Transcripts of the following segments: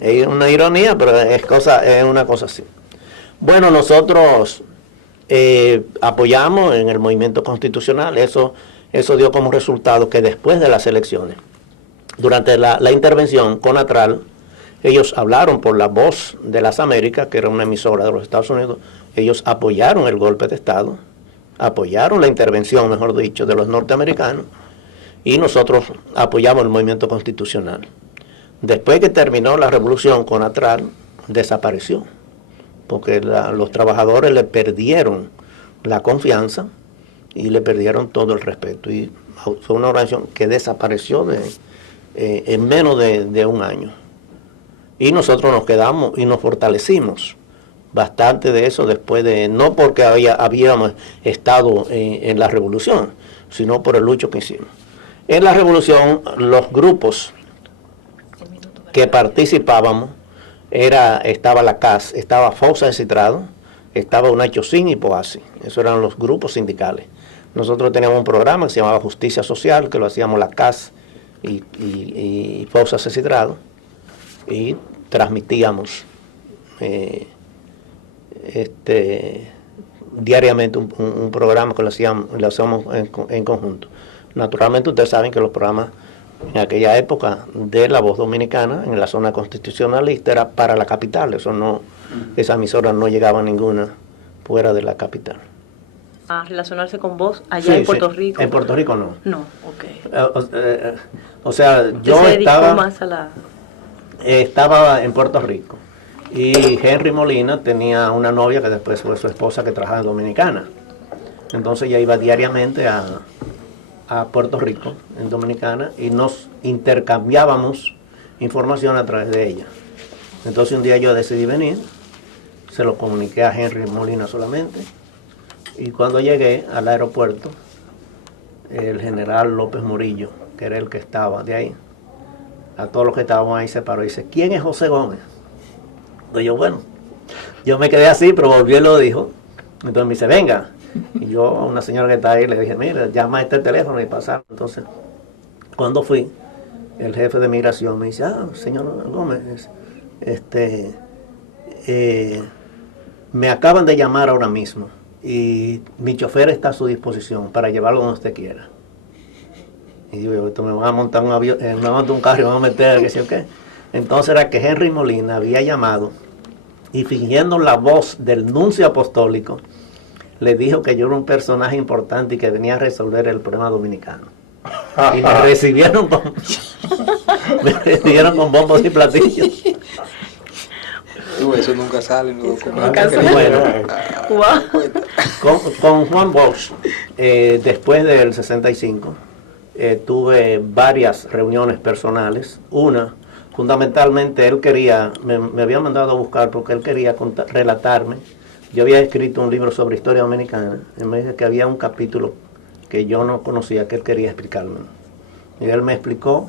Es una ironía, pero es una cosa así. Bueno, nosotros apoyamos en el movimiento constitucional. Eso dio como resultado que después de las elecciones, durante la intervención CONATRAL, ellos hablaron por la Voz de las Américas, que era una emisora de los Estados Unidos. Ellos apoyaron el golpe de Estado, apoyaron la intervención, mejor dicho, de los norteamericanos, y nosotros apoyamos el movimiento constitucional. Después que terminó la revolución, CONATRAL desapareció, porque los trabajadores le perdieron la confianza y le perdieron todo el respeto. Y fue una organización que desapareció en menos de un año. Y nosotros nos quedamos y nos fortalecimos bastante de eso después de, no porque habíamos estado en la revolución, sino por el lucho que hicimos. En la revolución, los grupos que participábamos, estaba la CAS, estaba Fosa de Citrado, estaba Unachocín y Poasi. Esos eran los grupos sindicales. Nosotros teníamos un programa que se llamaba Justicia Social, que lo hacíamos la CAS y Fosa de Citrado, y transmitíamos diariamente un programa que lo hacíamos en conjunto. Naturalmente ustedes saben que los programas en aquella época de La Voz Dominicana, en la zona constitucionalista, era para la capital. Esa emisora no llegaba a ninguna fuera de la capital. ¿A relacionarse con vos allá en Puerto Rico? En Puerto Rico no. No, ok. O sea, yo estaba en Puerto Rico y Henry Molina tenía una novia que después fue su esposa, que trabajaba en Dominicana. Entonces ella iba diariamente a Puerto Rico, en Dominicana, y nos intercambiábamos información a través de ella. Entonces un día yo decidí venir, se lo comuniqué a Henry Molina solamente, y cuando llegué al aeropuerto, el general López Murillo, que era el que estaba de ahí, a todos los que estábamos ahí se paró y dice: ¿quién es José Gómez? Entonces yo me quedé así, pero volvió y lo dijo. Entonces me dice: venga. Y yo a una señora que está ahí le dije: mira, llama a este teléfono y pasaron. Entonces, cuando fui, el jefe de migración me dice: señor Gómez, me acaban de llamar ahora mismo y mi chofer está a su disposición para llevarlo donde usted quiera. Y digo: esto me van a montar un avión, me van a montar un carro y me van a meter, qué sé yo qué. Entonces era que Henry Molina había llamado y, fingiendo la voz del nuncio apostólico, le dijo que yo era un personaje importante y que venía a resolver el problema dominicano. Y me recibieron con bombos y platillos. Eso nunca sale en los documentos. Bueno, con Juan Bosch, después del 65, tuve varias reuniones personales. Una, fundamentalmente, él quería, me había mandado a buscar porque él quería relatarme. Yo había escrito un libro sobre historia dominicana, y me dice que había un capítulo que yo no conocía, que él quería explicarme. Y él me explicó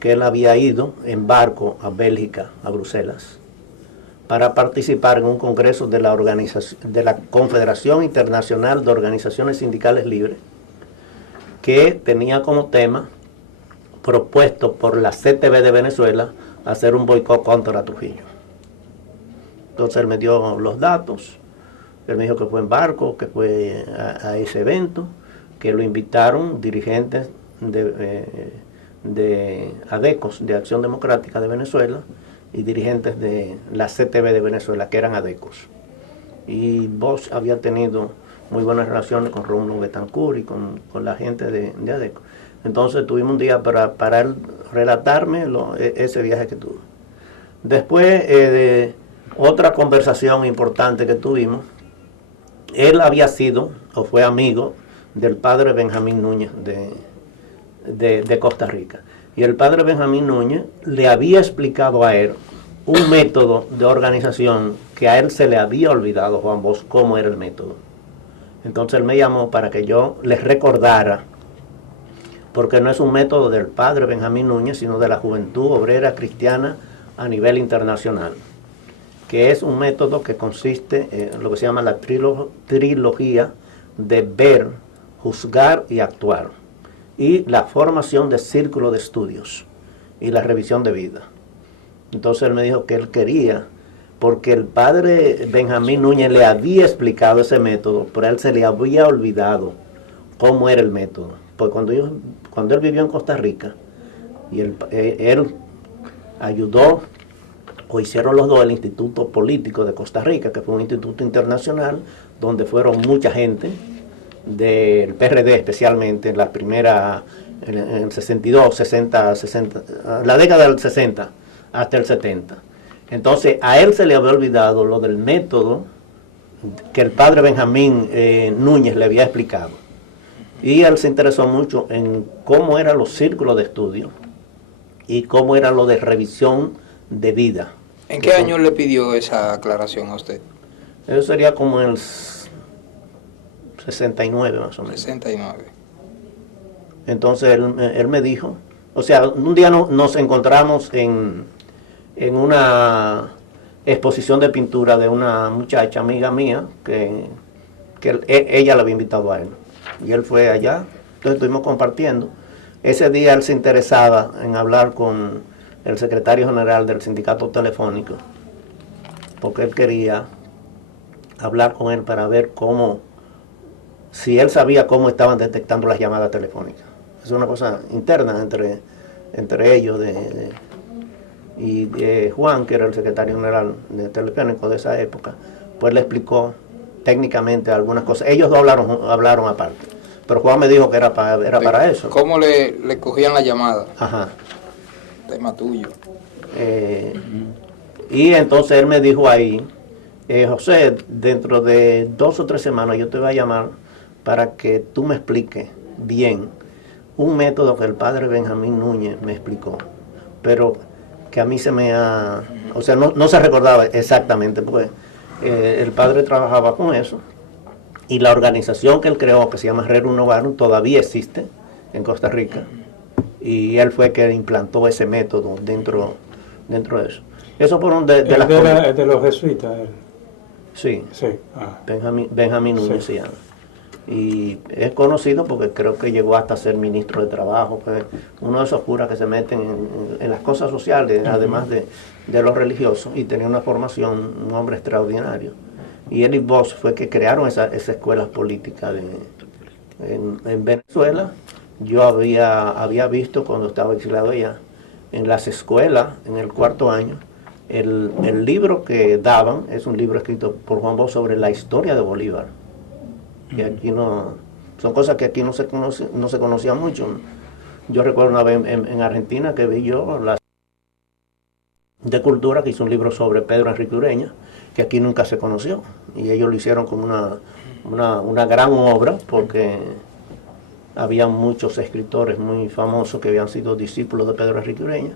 que él había ido en barco a Bélgica, a Bruselas, para participar en un congreso de la Confederación Internacional de Organizaciones Sindicales Libres, que tenía como tema, propuesto por la CTB de Venezuela, hacer un boicot contra Trujillo. Entonces él me dio los datos. Él me dijo que fue en barco, que fue a ese evento, que lo invitaron dirigentes de ADECOS, de Acción Democrática de Venezuela, y dirigentes de la CTB de Venezuela, que eran ADECOS. Y Bosch había tenido muy buenas relaciones con Rómulo Betancourt y con la gente de ADECOS. Entonces tuvimos un día para él relatarme ese viaje que tuvo. Después de otra conversación importante que tuvimos, él había sido o fue amigo del padre Benjamín Núñez de Costa Rica. Y el padre Benjamín Núñez le había explicado a él un método de organización que a él se le había olvidado, Juan Bosch, cómo era el método. Entonces él me llamó para que yo les recordara, porque no es un método del padre Benjamín Núñez, sino de la Juventud Obrera Cristiana a nivel internacional, que es un método que consiste en lo que se llama la trilogía de ver, juzgar y actuar, y la formación de círculo de estudios y la revisión de vida. Entonces él me dijo que él quería, porque el padre Benjamín Núñez le había explicado ese método, pero a él se le había olvidado cómo era el método. Pues cuando él vivió en Costa Rica, y él ayudó, o hicieron los dos, el Instituto Político de Costa Rica, que fue un instituto internacional, donde fueron mucha gente, del PRD especialmente, en la primera, en el 62, 60, la década del 60 hasta el 70. Entonces a él se le había olvidado lo del método que el padre Benjamín Núñez le había explicado. Y él se interesó mucho en cómo eran los círculos de estudio y cómo era lo de revisión de vida. ¿En qué año le pidió esa aclaración a usted? Eso sería como en el 69 más o menos. 69. Entonces él me dijo, o sea, un día nos encontramos en una exposición de pintura de una muchacha amiga mía que ella la había invitado a él. Y él fue allá, entonces estuvimos compartiendo. Ese día él se interesaba en hablar con el secretario general del sindicato telefónico, porque él quería hablar con él para ver si él sabía cómo estaban detectando las llamadas telefónicas. Es una cosa interna entre ellos y Juan, que era el secretario general de Telefónico de esa época, pues le explicó técnicamente algunas cosas. Ellos dos hablaron aparte, pero Juan me dijo que era para eso. ¿Cómo le cogían la llamada? Ajá. Tema tuyo. Y entonces él me dijo ahí, José, dentro de 2 o 3 semanas yo te voy a llamar para que tú me expliques bien un método que el padre Benjamín Núñez me explicó, pero que a mí o sea, no se recordaba exactamente, porque el padre trabajaba con eso, y la organización que él creó, que se llama Rerum Novarum, todavía existe en Costa Rica, y él fue que implantó ese método dentro de eso. Eso fueron de las cosas. De los jesuitas. Sí, Sí. Ah. Benjamín Núñez se llama. Y es conocido porque creo que llegó hasta ser ministro de Trabajo, pues, uno de esos curas que se meten en las cosas sociales, además de lo religioso, y tenía una formación, un hombre extraordinario. Y él y Bosch fue que crearon esas escuelas políticas en Venezuela. Yo había visto cuando estaba exiliado allá, en las escuelas, en el 4º año, el libro que daban es un libro escrito por Juan Bosch sobre la historia de Bolívar. Que aquí son cosas que aquí no se conocían mucho. Yo recuerdo una vez en Argentina que vi yo de cultura, que hizo un libro sobre Pedro Enrique Ureña, que aquí nunca se conoció, y ellos lo hicieron como una gran obra, porque había muchos escritores muy famosos que habían sido discípulos de Pedro Enrique Ureña,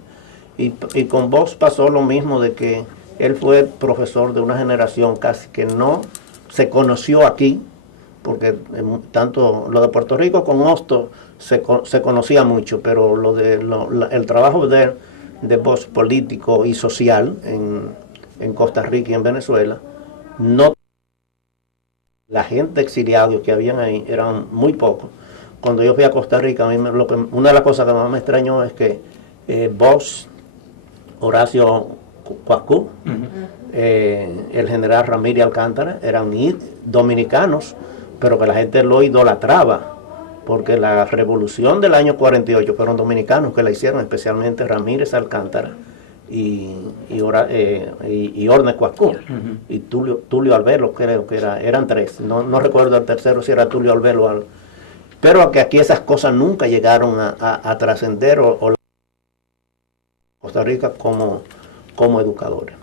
y con Bosch pasó lo mismo, de que él fue profesor de una generación casi que no se conoció aquí, porque tanto lo de Puerto Rico con Hostos se conocía mucho, pero el trabajo de Bosch político y social en Costa Rica y en Venezuela, no, la gente exiliada que habían ahí eran muy pocos. Cuando yo fui a Costa Rica, una de las cosas que más me extrañó es que Bosch, Horacio Cuascú, el general Ramírez Alcántara, eran dominicanos, pero que la gente lo idolatraba, porque la revolución del año 48 fueron dominicanos que la hicieron, especialmente Ramírez Alcántara y Ornes Cuascú, y Tulio Albelo, creo que eran 3, no recuerdo el tercero si era Tulio Albelo, pero que aquí esas cosas nunca llegaron a trascender o Costa Rica como educadores.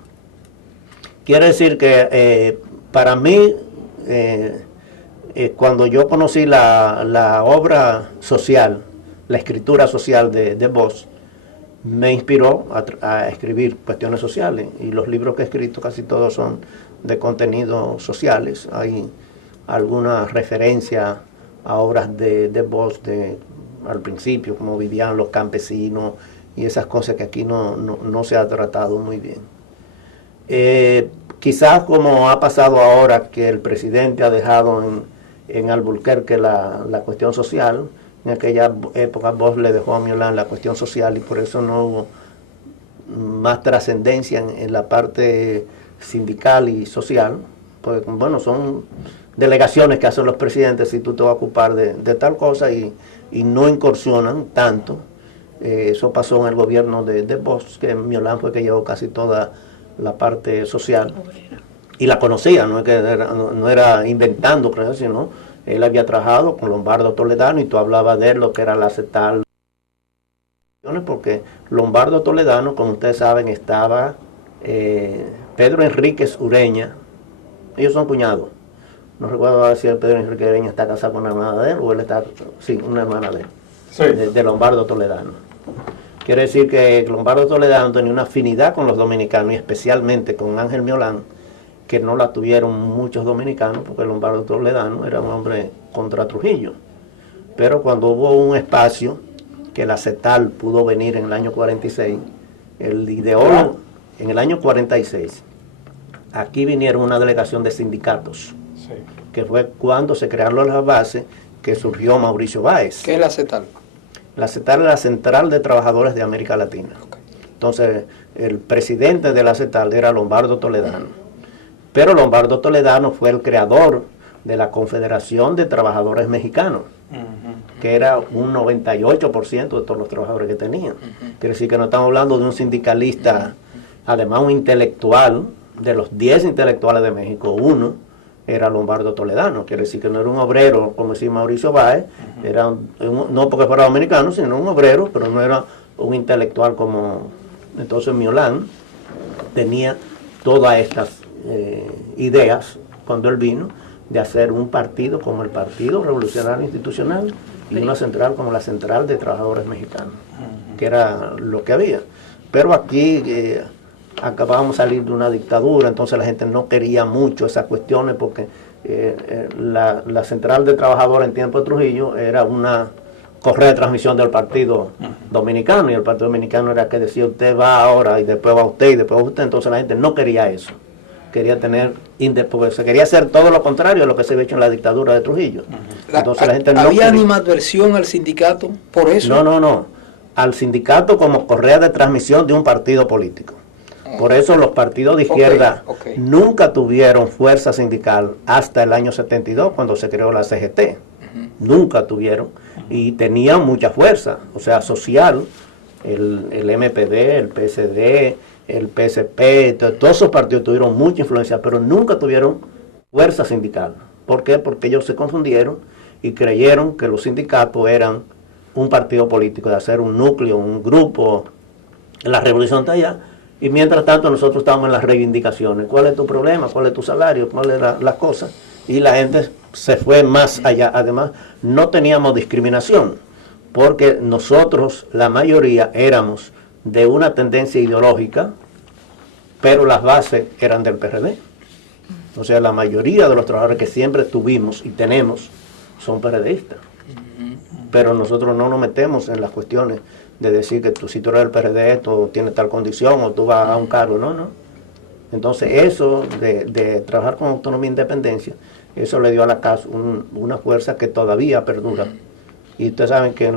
Quiere decir que para mí, cuando yo conocí la obra social, la escritura social de Bosch, me inspiró a escribir cuestiones sociales, y los libros que he escrito casi todos son de contenidos sociales. Hay alguna referencia a obras de Bosch al principio, como vivían los campesinos y esas cosas que aquí no se ha tratado muy bien. Quizás como ha pasado ahora que el presidente ha dejado en Alburquerque la cuestión social, en aquella época Bosch le dejó a Miolán la cuestión social, y por eso no hubo más trascendencia en la parte sindical y social, pues bueno, son delegaciones que hacen los presidentes si tú te vas a ocupar de tal cosa y no incursionan tanto. Eso pasó en el gobierno de Bosch, que Miolán fue que llevó casi toda la parte social y la conocía, no era inventando, creo, sino él había trabajado con Lombardo Toledano y tú hablabas de él, lo que era la CETAL, porque Lombardo Toledano, como ustedes saben, estaba Pedro Enríquez Ureña, ellos son cuñados. No recuerdo si el Pedro Enrique Ureña está casado con una hermana de él o él está, sí, una hermana de él, sí, de Lombardo Toledano. Quiere decir que Lombardo Toledano tenía una afinidad con los dominicanos y especialmente con Ángel Miolán, que no la tuvieron muchos dominicanos, porque Lombardo Toledano era un hombre contra Trujillo. Pero cuando hubo un espacio que la CETAL pudo venir en el año 46, el ideólogo, en el año 46, aquí vinieron una delegación de sindicatos, sí, que fue cuando se crearon las bases que surgió Mauricio Báez. ¿Qué es la CETAL? La CETAL es la Central de Trabajadores de América Latina. Okay. Entonces, el presidente de la CETAL era Lombardo Toledano. Pero Lombardo Toledano fue el creador de la Confederación de Trabajadores Mexicanos, que era un 98% de todos los trabajadores que tenían. Quiere decir que no estamos hablando de un sindicalista, además un intelectual, de los 10 intelectuales de México, uno era Lombardo Toledano. Quiere decir que no era un obrero, como decía Mauricio Báez, era no porque fuera dominicano, sino un obrero, pero no era un intelectual como... Entonces Miolán tenía todas estas ideas, cuando él vino, de hacer un partido como el Partido Revolucionario Institucional y una central como la Central de Trabajadores Mexicanos, que era lo que había. Pero aquí... acabábamos de salir de una dictadura, entonces la gente no quería mucho esas cuestiones porque la Central de Trabajadores en tiempo de Trujillo era una correa de transmisión del Partido Dominicano, y el Partido Dominicano era que decía usted va ahora y después va usted y después va usted. Entonces la gente no quería eso, quería tener, porque se quería hacer todo lo contrario de lo que se había hecho en la dictadura de Trujillo. Entonces la gente no ¿Había quería animadversión al sindicato por eso? No, al sindicato como correa de transmisión de un partido político. Por eso los partidos de izquierda nunca tuvieron fuerza sindical hasta el año 72, cuando se creó la CGT. Nunca tuvieron. Y tenían mucha fuerza, o sea, social, el MPD, el PSD, el PSP, todos esos partidos tuvieron mucha influencia, pero nunca tuvieron fuerza sindical. ¿Por qué? Porque ellos se confundieron y creyeron que los sindicatos eran un partido político, de hacer un núcleo, un grupo, en la revolución de allá. Y mientras tanto nosotros estábamos en las reivindicaciones. ¿Cuál es tu problema? ¿Cuál es tu salario? ¿Cuál es la cosa? Y la gente se fue más allá. Además, no teníamos discriminación, porque nosotros, la mayoría, éramos de una tendencia ideológica, pero las bases eran del PRD. O sea, la mayoría de los trabajadores que siempre tuvimos y tenemos son PRDistas. Pero nosotros no nos metemos en las cuestiones de decir que si tú eres del PRD, tú tienes tal condición o tú vas a un cargo, no. Entonces eso de trabajar con autonomía e independencia, eso le dio a la CAS una fuerza que todavía perdura. Y ustedes saben que en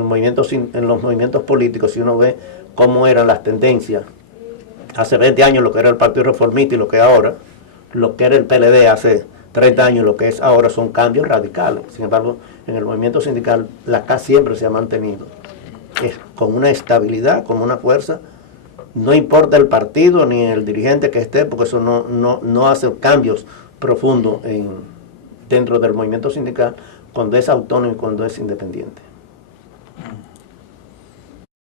los movimientos políticos, si uno ve cómo eran las tendencias, hace 20 años lo que era el Partido Reformista y lo que es ahora, lo que era el PLD hace 30 años, lo que es ahora, son cambios radicales. Sin embargo, en el movimiento sindical, la CAS siempre se ha mantenido con una estabilidad, con una fuerza. No importa el partido ni el dirigente que esté, porque eso no hace cambios profundos dentro del movimiento sindical cuando es autónomo y cuando es independiente.